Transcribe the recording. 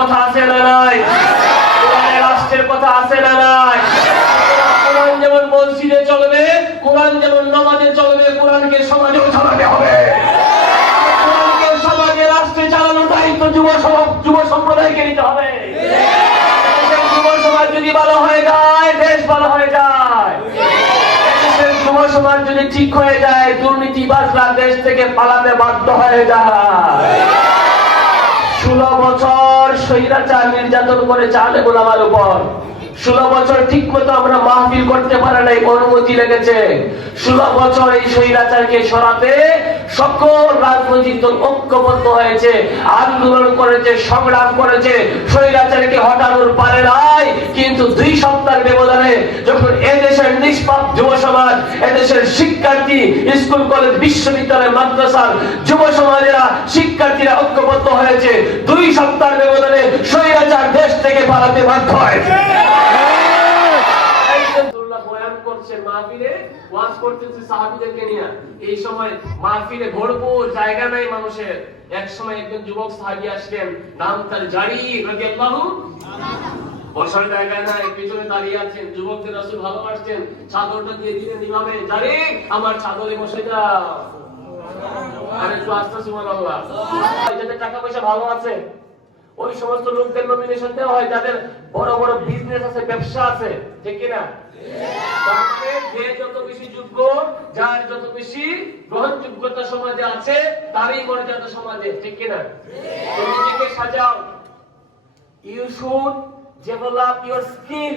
কথা আছে না নাই? কোরআনে রাষ্ট্রের কথা আছে না নাই? কোরআন যেমন মসজিদে চলবে, কোরআন যেমন নামাজে চলবে, কোরআনকে সমাজেও চালাতে হবে। কোরআনকে সমাজে রাষ্ট্রে চালানোর দায়িত্ব যুব সম্প্রদায়কে নিতে হবে। যুব সমাজ যদি ভালো হয়ে যায়, দেশ ভালো হয়ে যায়। যুব সমাজ যদি ঠিক হয়ে যায়, দুর্নীতিবাজরা দেশ থেকে পালাতে বাধ্য হয়ে যায়। 16 বছর স্বৈরাচার নির্যাতন করেছে আলেম ওলামার উপর। 16 বছর ঠিক মতো আমরা মাহফিল করতে পারে নাই, অনুমতি লেগেছে। 16 বছর এই স্বৈরাচারকে সরাতে সকল রাজনৈতিক দল ঐক্যবদ্ধ হয়েছে, আন্দোলন করেছে, সংগ্রাম করেছে, স্বৈরাচারকে হটানোর পারে নাই। কিন্তু 2 সপ্তাহের ব্যবধানে যখন এদেশের নিষ্পাপ যুব সমাজ, এদেশের শিক্ষার্থী, স্কুল কলেজ বিশ্ববিদ্যালয় মাদ্রাসার যুব সমাজেরা, শিক্ষার্থীরা ঐক্যবদ্ধ হয়েছে, 2 সপ্তাহের ব্যবধানে স্বৈরাচার দেশ থেকে পালাতে বাধ্য হয়েছে। এই সময় মাহফিলে ভরপুর, জায়গা নাই মানুষের। এক সময় একজন যুবক সাহাবী আসলেন, নাম তার জারীর রাদিয়াল্লাহু আনহু। বসার জায়গা নাই, পিছনে দাঁড়িয়ে আছেন। যুবকদের রাসূল ভালোবাসতেন, চাদরটা দিয়ে দিলেন নিভাবে, জারীর আমার চাদরে বসে যাও। আর একটু আস্তে সুবহানাল্লাহ। যাদের টাকা পয়সা ভালো আছে, ওই সমস্ত লোকদের নমিনেশন দেওয়া হয় যাদের বড় বড় বিজনেস আছে, ব্যবসা আছে, ঠিক কি না? যে যত বেশি যোগ্য, যার যত বেশি গ্রহণযোগ্যতা সমাজে আছে, তারই মর্যাদা সমাজে, ঠিক কি না? তুমি নিজেকে সাজাও। You should develop your skill.